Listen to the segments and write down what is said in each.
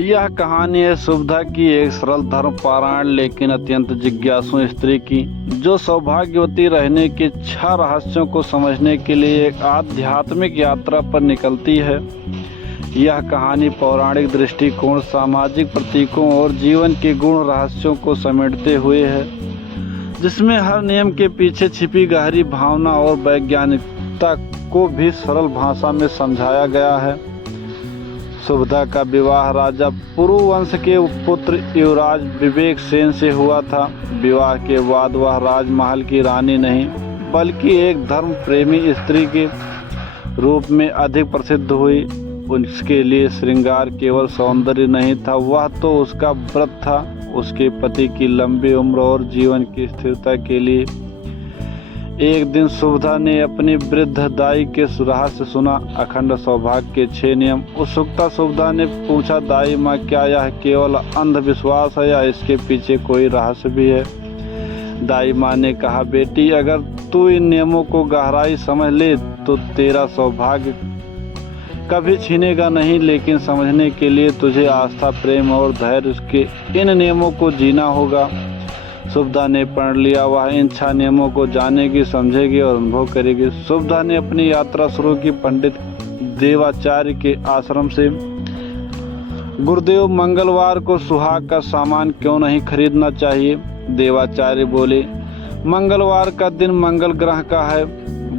यह कहानी है सुविधा की, एक सरल धर्मपरायण लेकिन अत्यंत जिज्ञासु स्त्री की, जो सौभाग्यवती रहने के 6 रहस्यों को समझने के लिए एक आध्यात्मिक यात्रा पर निकलती है। यह कहानी पौराणिक दृष्टिकोण, सामाजिक प्रतीकों और जीवन के गुण रहस्यों को समेटते हुए है, जिसमें हर नियम के पीछे छिपी गहरी भावना और वैज्ञानिकता को भी सरल भाषा में समझाया गया है। सुविधा का विवाह राजा पुरुवंश के पुत्र युवराज विवेक सेन से हुआ था। विवाह के बाद वह राजमहल की रानी नहीं, बल्कि एक धर्म प्रेमी स्त्री के रूप में अधिक प्रसिद्ध हुई। उसके लिए श्रृंगार केवल सौंदर्य नहीं था, वह तो उसका व्रत था। उसके पति की लंबी उम्र और जीवन की स्थिरता के लिए एक दिन सुविधा ने अपनी वृद्ध दाई के रहस्य सुना, अखंड सौभाग्य के 6 नियम। उत्सुकता सुविधा ने पूछा, दाई माँ, क्या यह केवल अंधविश्वास है या इसके पीछे कोई रहस्य भी है? दाई माँ ने कहा, बेटी, अगर तू इन नियमों को गहराई समझ ले तो तेरा सौभाग्य कभी छीनेगा नहीं, लेकिन समझने के लिए तुझे आस्था, प्रेम और धैर्य के इन नियमों को जीना होगा। सुविधा ने पढ़ लिया, वह इन 6 नियमों को जानेगी, समझेगी और अनुभव करेगी। सुविधा ने अपनी यात्रा शुरू की पंडित देवाचार्य के आश्रम से। गुरुदेव, मंगलवार को सुहाग का सामान क्यों नहीं खरीदना चाहिए? देवाचार्य बोले, मंगलवार का दिन मंगल ग्रह का है,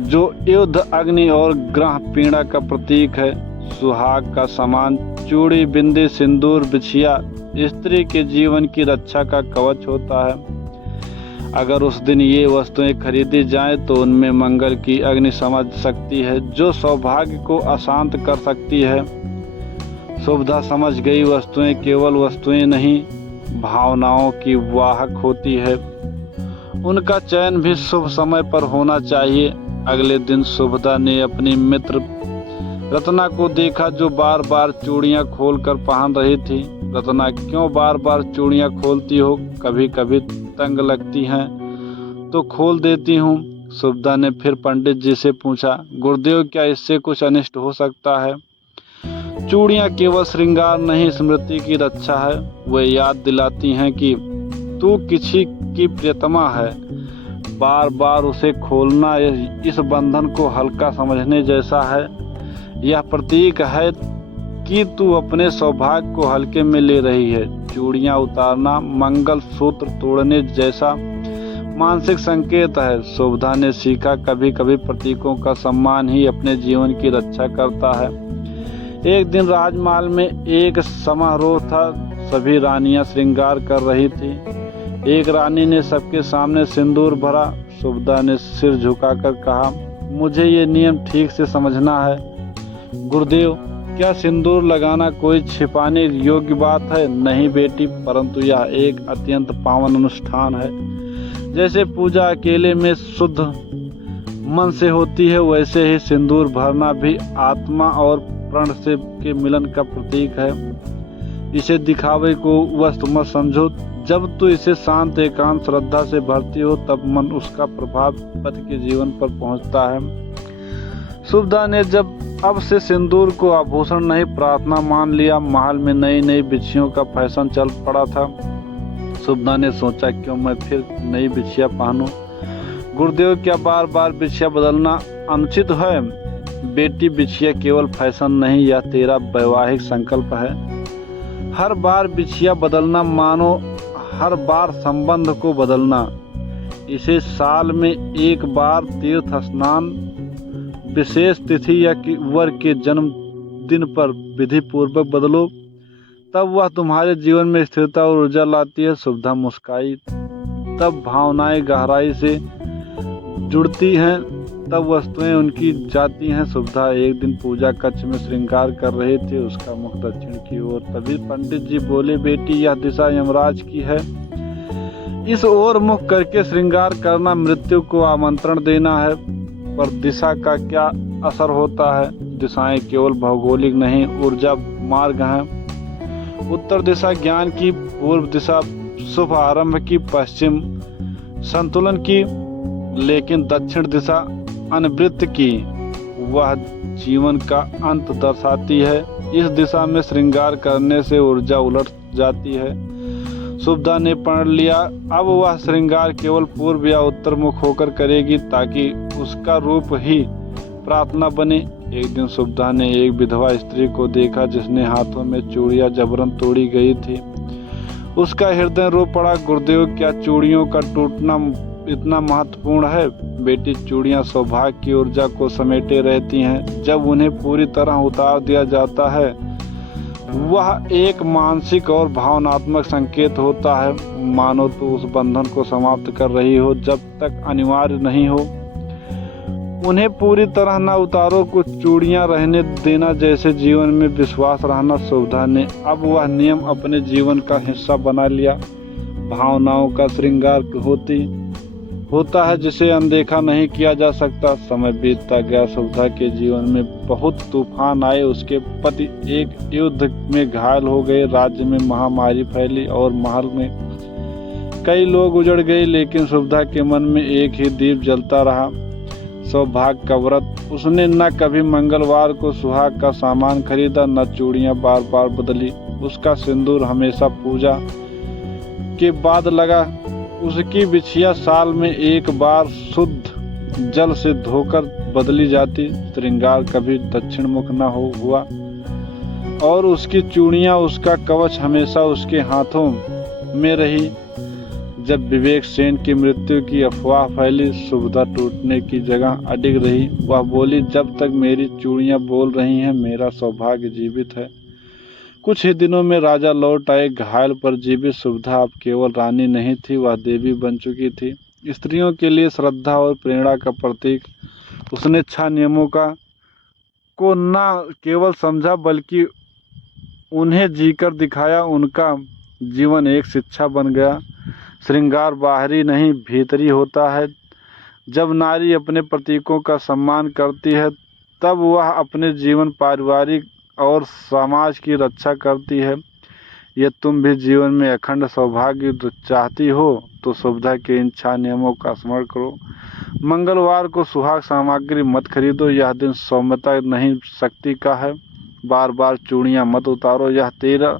जो युद्ध, अग्नि और ग्रह पीड़ा का प्रतीक है। सुहाग का सामान चूड़ी, बिंदी, सिंदूर, बिछिया स्त्री के जीवन की रक्षा का कवच होता है। अगर उस दिन ये वस्तुएं खरीदी जाएं तो उनमें मंगल की अग्नि समझ सकती है, जो सौभाग्य को अशांत कर सकती है। सुविधा समझ गई, वस्तुएं केवल वस्तुएं नहीं, भावनाओं की वाहक होती है। उनका चयन भी शुभ समय पर होना चाहिए। अगले दिन सुविधा ने अपनी मित्र रत्ना को देखा, जो बार बार चूड़ियां खोलकर पहन रही थी। रत्ना, क्यों बार बार चूड़ियां खोलती हो? कभी कभी तंग लगती हैं तो खोल देती हूँ। सुविधा ने फिर पंडित जी से पूछा, गुरुदेव, क्या इससे कुछ अनिष्ट हो सकता है? चूड़ियां केवल श्रृंगार नहीं, स्मृति की रक्षा है। वे याद दिलाती हैं कि तू किसी की प्रियतमा है। बार बार उसे खोलना इस बंधन को हल्का समझने जैसा है। यह प्रतीक है कि तू अपने सौभाग्य को हल्के में ले रही है। चूड़ियां उतारना मंगल सूत्र तोड़ने जैसा मानसिक संकेत है। सुविधा ने सीखा, कभी कभी प्रतीकों का सम्मान ही अपने जीवन की रक्षा करता है। एक दिन राजमहल में एक समारोह था, सभी रानियां श्रृंगार कर रही थी। एक रानी ने सबके सामने सिंदूर भरा। सुविधा ने सिर झुकाकर कहा, मुझे ये नियम ठीक से समझना है। गुरुदेव, क्या सिंदूर लगाना कोई छिपाने योग्य बात है? नहीं बेटी, परंतु यह एक अत्यंत पावन अनुष्ठान है। जैसे पूजा अकेले में शुद्ध मन से होती है, वैसे ही सिंदूर भरना भी आत्मा और प्राण से के मिलन का प्रतीक है। इसे दिखावे को वस्तु मत समझो। जब तू इसे शांत, एकांत, श्रद्धा से भरती हो, तब मन उसका प्रभाव पति के जीवन पर पहुंचता है। सुविधा ने जब अब से सिंदूर को आभूषण नहीं, प्रार्थना मान लिया। महल में नई नई बिछियों का फैशन चल पड़ा था। सुविधा ने सोचा, क्यों मैं फिर नई बिछिया पहनूं? गुरुदेव, क्या बार बार बिछिया बदलना अनुचित है? बेटी, बिछिया केवल फैशन नहीं, यह तेरा वैवाहिक संकल्प है। हर बार बिछिया बदलना मानो हर बार संबंध को बदलना। इसे साल में एक बार तीर्थ स्नान, विशेष तिथि या वर के जन्म दिन पर विधि पूर्वक बदलो, तब वह तुम्हारे जीवन में स्थिरता और ऊर्जा लाती है। सुविधा मुस्काई, तब भावनाएं गहराई से जुड़ती हैं, तब वस्तुएं उनकी जाती हैं। सुविधा एक दिन पूजा कक्ष में श्रृंगार कर रहे थे, उसका मुख दक्षिण की ओर। तभी पंडित जी बोले, बेटी, यह दिशा यमराज की है। इस ओर मुख करके श्रृंगार करना मृत्यु को आमंत्रण देना है। पर दिशा का क्या असर होता है? दिशाएं केवल भौगोलिक नहीं, ऊर्जा मार्ग हैं। उत्तर दिशा ज्ञान की, पूर्व दिशा शुभ आरंभ की, पश्चिम संतुलन की, लेकिन दक्षिण दिशा अनिवृत्त की। वह जीवन का अंत दर्शाती है। इस दिशा में श्रृंगार करने से ऊर्जा उलट जाती है। शुभदा ने पढ़ लिया, अब वह श्रृंगार केवल पूर्व या उत्तर मुख होकर करेगी ताकि उसका रूप ही प्रार्थना बने। एक दिन शुभदा ने एक विधवा स्त्री को देखा जिसने हाथों में चूड़ियां जबरन तोड़ी गई थी। उसका हृदय रो पड़ा। गुरुदेव, क्या चूड़ियों का टूटना इतना महत्वपूर्ण है? बेटी, चूड़ियां सौभाग्य की ऊर्जा को समेटे रहती हैं। जब उन्हें पूरी तरह उतार दिया जाता है वह एक मानसिक और भावनात्मक संकेत होता है, मानो तो उस बंधन को समाप्त कर रही हो जब तक अनिवार्य नहीं हो। उन्हें पूरी तरह न उतारो, कुछ चूड़ियां रहने देना जैसे जीवन में विश्वास रहना। शुभदा ने अब वह नियम अपने जीवन का हिस्सा बना लिया। भावनाओं का श्रृंगार होता है जिसे अनदेखा नहीं किया जा सकता। समय बीतता गया। शुभदा के जीवन में बहुत तूफान आए। उसके पति एक युद्ध में घायल हो गए, राज्य में महामारी फैली और महल में कई लोग उजड़ गए, लेकिन शुभदा के मन में एक ही दीप जलता रहा, सौभाग्य का व्रत। उसने न कभी मंगलवार को सुहाग का सामान खरीदा, न चूड़ियां बार बार बदली। उसका सिंदूर हमेशा पूजा के बाद लगा। उसकी बिछिया साल में एक बार शुद्ध जल से धोकर बदली जाती। श्रृंगार कभी दक्षिण मुख न हुआ और उसकी चूड़ियां, उसका कवच हमेशा उसके हाथों में रही। जब विवेक सेन की मृत्यु की अफवाह फैली, शुभदा टूटने की जगह अडिग रही। वह बोली, जब तक मेरी चूड़ियां बोल रही हैं मेरा सौभाग्य जीवित है। कुछ ही दिनों में राजा लौट आए, घायल पर जीवित। शुभदा अब केवल रानी नहीं थी, वह देवी बन चुकी थी, स्त्रियों के लिए श्रद्धा और प्रेरणा का प्रतीक। उसने 6 नियमों को न केवल समझा बल्कि उन्हें जीकर दिखाया। उनका जीवन एक शिक्षा बन गया। श्रृंगार बाहरी नहीं भीतरी होता है। जब नारी अपने प्रतीकों का सम्मान करती है तब वह अपने जीवन, पारिवारिक और समाज की रक्षा करती है। यह तुम भी जीवन में अखंड सौभाग्य चाहती हो तो शुभदा के इन 6 नियमों का स्मरण करो। मंगलवार को सुहाग सामग्री मत खरीदो, यह दिन सौम्यता नहीं शक्ति का है। बार बार चूड़ियां मत उतारो, यह तेरा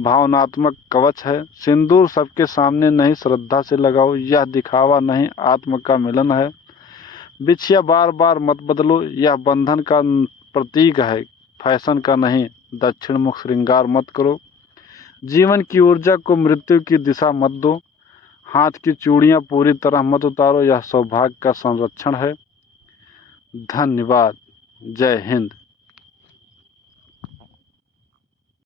भावनात्मक कवच है। सिंदूर सबके सामने नहीं, श्रद्धा से लगाओ, यह दिखावा नहीं आत्म का मिलन है। बिछिया बार बार मत बदलो, यह बंधन का प्रतीक है, फैशन का नहीं। दक्षिण मुख श्रृंगार मत करो, जीवन की ऊर्जा को मृत्यु की दिशा मत दो। हाथ की चूड़ियां पूरी तरह मत उतारो, यह सौभाग्य का संरक्षण है। धन्यवाद। जय हिंद।